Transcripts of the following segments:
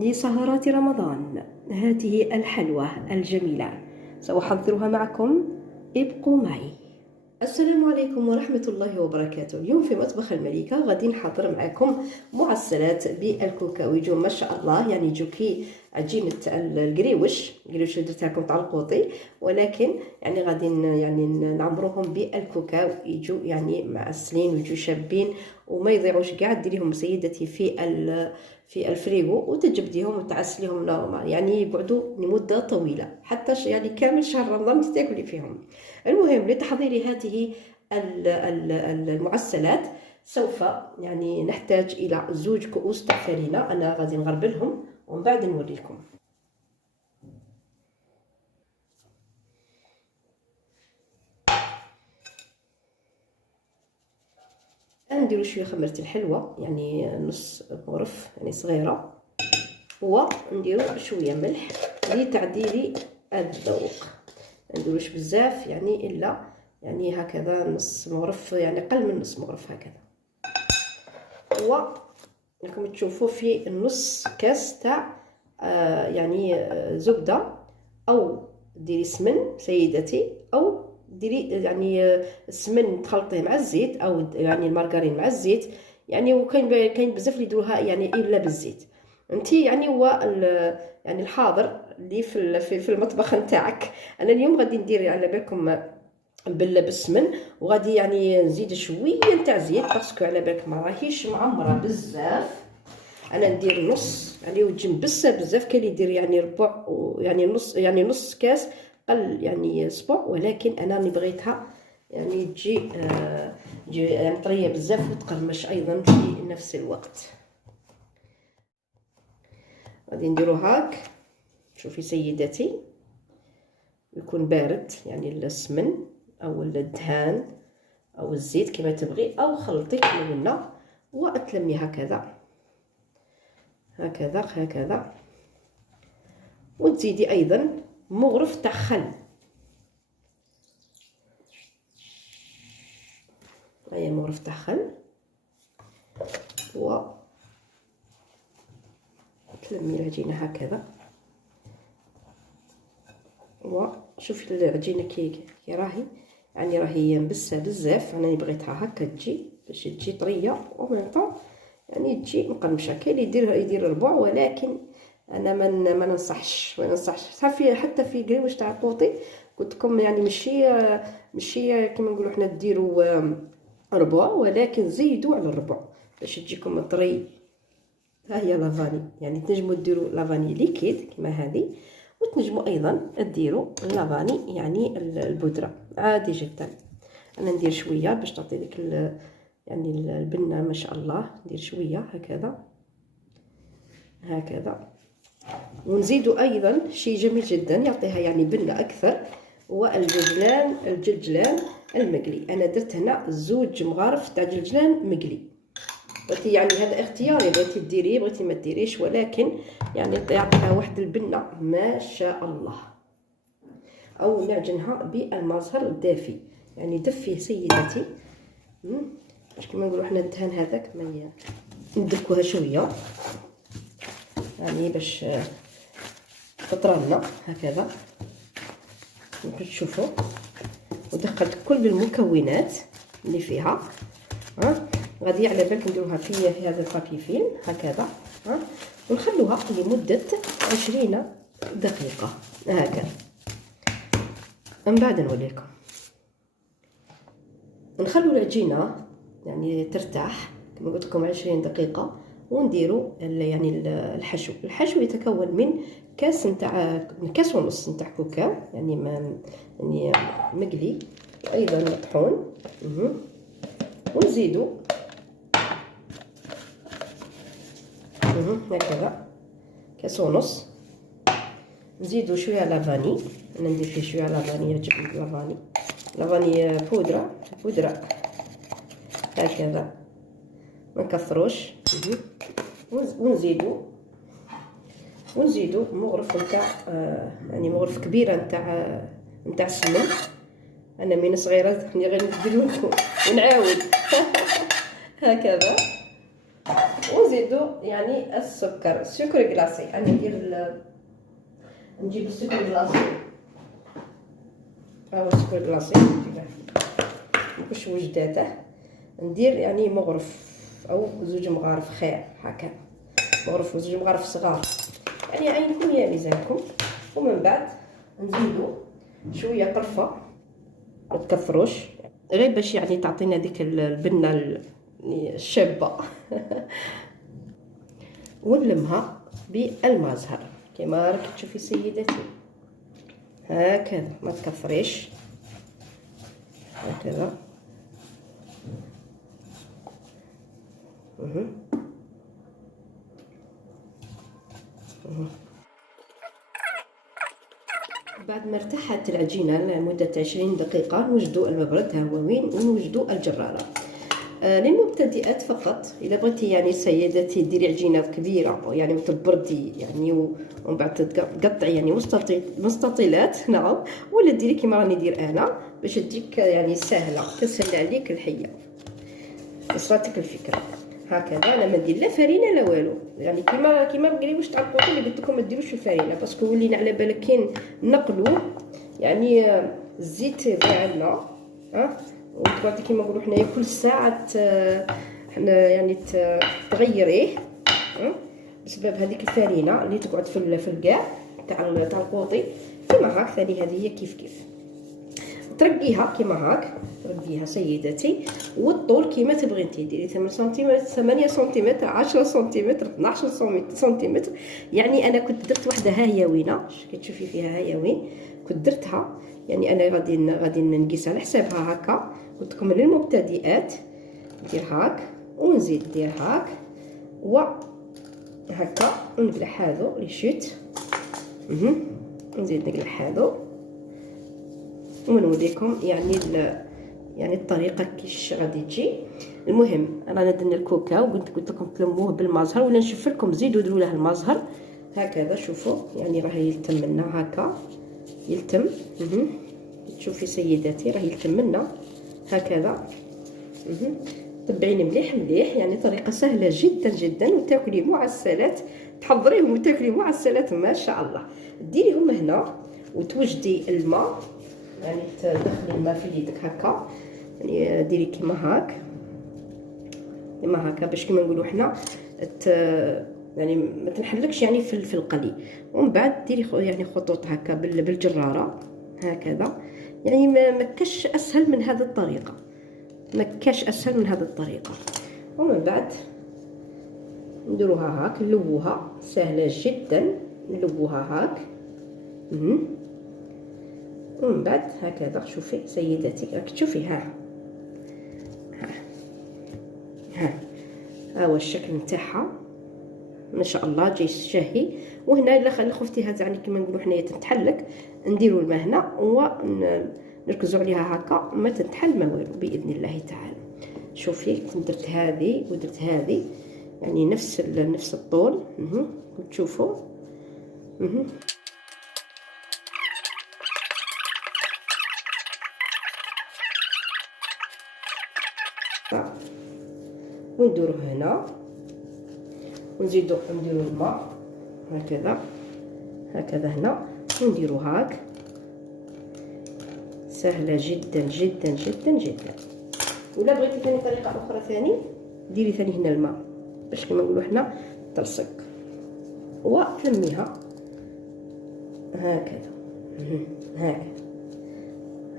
لسهرات رمضان. هذه الحلوى الجميلة سأحضرها معكم، ابقوا معي. السلام عليكم ورحمة الله وبركاته. اليوم في مطبخ الملكة غادي نحضر معكم معسلات بالكوكاو. يجو ما شاء الله، يعني يجو كي عجينة القريوش اللي درتها لكم تاع القوطي، ولكن يعني غادي يعني نعمروهم بالكوكاو، يجو يعني معسلين ويجو شابين وما يضيعوش كاع. ديريهم سيدتي في الفريغو وتجبديهم وتعسليهم نورمال، يعني يقعدوا لمده طويله حتى يعني كامل شهر رمضان تاكلي فيهم. المهم لتحضير هذه المعسلات سوف يعني نحتاج الى 2 كؤوس تاع فرينه. انا غادي نغربلهم ومن بعد نوريكم. نديرو شويه خميره الحلوه، يعني نص غرف يعني صغيره، ونديرو شويه ملح لتعديل الذوق. ما نديروش بزاف يعني، الا يعني هكذا نص مغرف، يعني قل من نص مغرف هكذا. راكم تشوفوا في نص كاس تاع يعني زبده، او ديري سمن سيدتي، او ديري يعني السمن تخلطيه مع الزيت، او يعني المارغرين مع الزيت يعني. وكاين بزاف اللي يديروها يعني الا بالزيت. انت يعني هو يعني الحاضر اللي في المطبخ نتاعك. انا اليوم غادي ندير على بالكم بالسمن، وغادي يعني نزيد شويه نتاع زيت باسكو على بالك ما راهيش معمره بزاف. انا ندير نص يعني، وتجي مبسه بزاف. كاين اللي يدير يعني ربع، يعني نص، يعني نص كاس قل يعني صبع، ولكن انا اللي بغيتها يعني تجي يعني طريه بزاف وتقرمش ايضا في نفس الوقت. غادي نديرو هاك. شوفي سيدتي، يكون بارد يعني السمن او الدهان او الزيت كما تبغي، او خلطي كما قلنا، وتلمي هكذا هكذا هكذا. وتزيدي ايضا مغرف تاع خل. هيا مغرف تاع خل، و تلمي العجينه هكذا. وشوفي العجينه كي راهي يعني راهي مبسه بزاف. انا بغيتها هكا تجي باش تجي طريه ومنطو يعني تجي مقرمشه. كاين اللي يدير ربع، ولكن انا ما ننصحش صافي. حتى في قريوش تاع القوطي قلت لكم يعني ماشي كيما نقولوا حنا ديروا ربع، ولكن زيدوا على الربع باش تجيكم طري. ها هي لافاني، يعني تنجموا ديروا لافاني ليكيد كما هذه، وتنجموا ايضا ديروا لافاني يعني البودره عادي جدا. انا ندير شويه باش تعطي ديك يعني البنه ما شاء الله. ندير شويه هكذا هكذا. ونزيدوا ايضا شيء جميل جدا يعطيها يعني بنه اكثر، هو الجلجلان المقلي. انا درت هنا 2 مغارف تاع جلجلان مقلي. بغيتي يعني هذا اختياري، بغيتي ديريه بغيتي ما ديريش، ولكن يعني يعطيها واحد البنه ما شاء الله. او نعجنها بالمزهر الدافي، يعني دفيه سيدتي باش كيما نقولوا حنا الدهان هذاك ما ندكوها شويه يعني باش تطرى هكذا. ممكن تشوفوا. ودخلت كل المكونات اللي فيها. غادي على بالك نديروها في هذا البابي فيلم هكذا، ونخلوها لمده 20 دقيقه هكذا. من بعد نوريكم. نخلو العجينه يعني ترتاح كما قلت لكم 20 دقيقه، ونديروا يعني الحشو يتكون من كاس نتاع كاس ونص نتاع كوكاو يعني يعني مقلي، وايضا مطحون. ونزيدوا هكذا كاس ونص. نزيدوا شويه لافاني. انا ندير فيه شويه لافاني، يعجبني لافاني بودره هكذا، ما نكثروش. ونزيدوا مغرف نتاع يعني مغرف كبيره نتاع السمن. انا من صغيره غير ندير لكم ونعاود هكذا. ونزيدو يعني السكر كلاصي. انا نجيب السكر كلاصي، هاو السكر كلاصي مش وجداته. ندير يعني مغرف او زوج مغارف خير هكا، مغرف وزوج مغارف صغار يعني عينكم يا ميزانكم. ومن بعد نزيدو شويه قرفه، ما تكثروش، غير باش يعني تعطينا ديك البنه الشابه. ونلمها بالمازهر كما راك تشوفي سيدتي، هكذا ما تكثريش، هكذا. بعد ما ارتاحت العجينه لمده 20 دقيقه نوجدوا المبرد، ها هو وين، ونوجدوا الجراره. للمبتدئات فقط. اذا بغيتي يعني سيدتي ديري عجينه كبيره يعني وتبردي يعني ومن بعد تقطعي يعني مستطيلات، نعم، ولا ديري كيما راني ندير انا باش تجيك يعني سهله، تسهل عليك الحيه. وصلتك الفكره؟ هكذا انا ما ندير لا فرينه لا والو، يعني كيما الكريوش تاع القوطي اللي قلت لكم ما ديروش الفرينه، باسكو ولينا على بالك كي نقلو يعني الزيت تاعنا وتقعدي كيما نقولوا حنايا كل ساعه حنا يعني تغيريه بسبب هذيك الفرينه اللي تقعد في الكاع تاع القوطي. كيما هاك ثاني هذه هي كيف ترقيها كيما هاك، ترقيها سيدتي، والطول كيما تبغي انت، ديري 8 سنتيمتر 8 سنتيمتر 10 سنتيمتر 12 سنتيمتر. يعني انا كنت درت وحده ها هي وينه كتشوفي فيها ها هي وين كنت درتها، يعني انا غادي نقيسها على حسابها هكا. قلت لكم للمبتدئات ندير هاك ونزيد ندير هاك وهكا ونقلع هذو لي شوت، نزيد نقلع هذو ونوريكم يعني الطريقه كيش غادي تجي. المهم رانا درنا الكوكاو قلت لكم تلموه بالمازهر، ولا نشوف لكم زيدوا ديروا له المازهر هكذا. شوفوا يعني راه يلتم لنا هكا، يلتم. تشوفي سيداتي راه يلتم لنا هكذا. تبعيني مليح مليح، يعني طريقه سهله جدا جدا، وتاكلي معسلات، تحضريهم وتاكلي معسلات ما شاء الله. ديريهم هنا وتوجدي الماء، يعني تدخلي الماء في يدك هكا، يعني ديري كيما هكا باش كيما نقولوا حنا يعني ما تنحلكش يعني في القلي. ومن بعد ديري يعني خطوط هكا بالجراره هكذا. يعني ما كاش اسهل من هذه الطريقه، ما كاش اسهل من هذه الطريقه. ومن بعد نديروها هاك، نلووها سهله جدا، نلووها هاك. ومن بعد هكذا شوفي سيداتي راك تشوفي ها هو الشكل نتاعها ما شاء الله جاي شاهي. وهنا الا خفتيها يعني كيما نقولوا حنايا تنتحلك، نديروا الماء هنا ونركزوا عليها هكا ما تنتحل ما والو باذن الله تعالى. شوفي درت هذه ودرت هذه يعني نفس الطول، تشوفوا. ونديرو هنا ونزيدو نديرو الماء هكذا هنا، ونديرو هاك. سهله جدا جدا جدا جدا. ولا بغيتي ثاني طريقه اخرى ثاني ديري ثاني هنا الماء باش كيما نقولوا حنا تلصق، وتلميها هكذا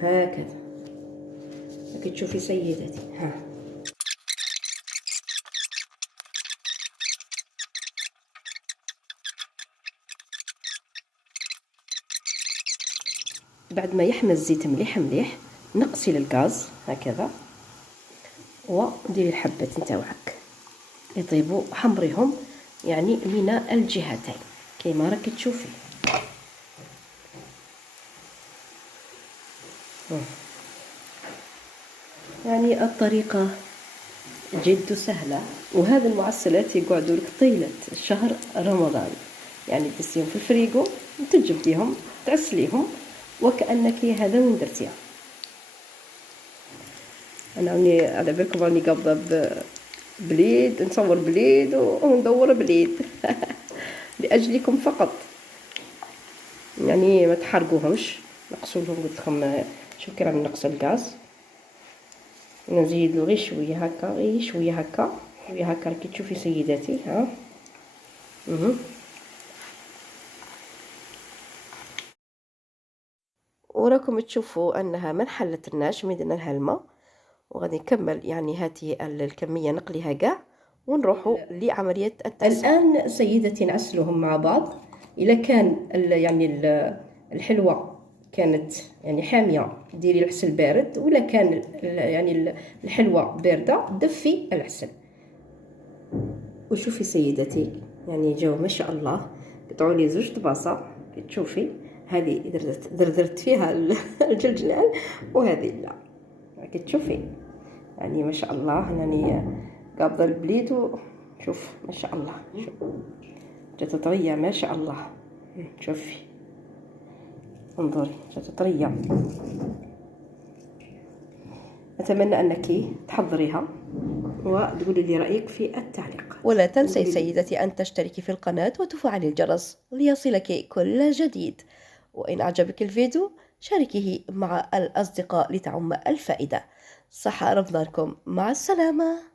هكذا كي تشوفي سيداتي. بعد ما يحمى الزيت مليح مليح نقصي للغاز هكذا، وديري الحبات نتاوعك يطيبوا، حمريهم يعني من الجهتين كيما راكي تشوفي. يعني الطريقه جد سهله، وهذا المعسلات يقعدوا لك طيله شهر رمضان، يعني تدسيهم في الفريغو وتجبديهم تعسليهم وكأنك هذا وين درتيها. انا راني على بالكم راني قابضه بليد، نصور بليد وندور بليد لأجلكم فقط. يعني ما تحرقوهمش، نقصوا لهم. قلت لكم شوف كي رانا نقص الغاز، نزيدو غير شويه هكا، غير شويه هكا، شويه هكا راكي تشوفي سيداتي. ها وراكم تشوفوا انها ما انحلتلناش، ما درنا لها الماء. وغادي نكمل يعني هذه الكميه نقليها كاع ونروحوا لعمليه التعسل. الان سيدتي نعسلوهم مع بعض. اذا كان يعني الحلوى كانت يعني حاميه ديري العسل بارد، ولا كان يعني الحلوى بارده دفي العسل. وشوفي سيدتي يعني جاو ما شاء الله. قطعوا لي زوج طباسه تشوفي، هذه درت فيها الجلجلان، وهذه لا. راكي تشوفي يعني ما شاء الله. يعني قابضه البليد وشوف ما شاء الله. شوف جات طريه ما شاء الله. شوفي انظري جات طريه. أتمنى أنك تحضريها وتقولي لي رأيك في التعليق. ولا تنسي سيدتي أن تشتركي في القناة وتفعلي الجرس ليصلك كل جديد. وإن أعجبك الفيديو شاركيه مع الأصدقاء لتعم الفائدة. صحة رمضانكم، مع السلامة.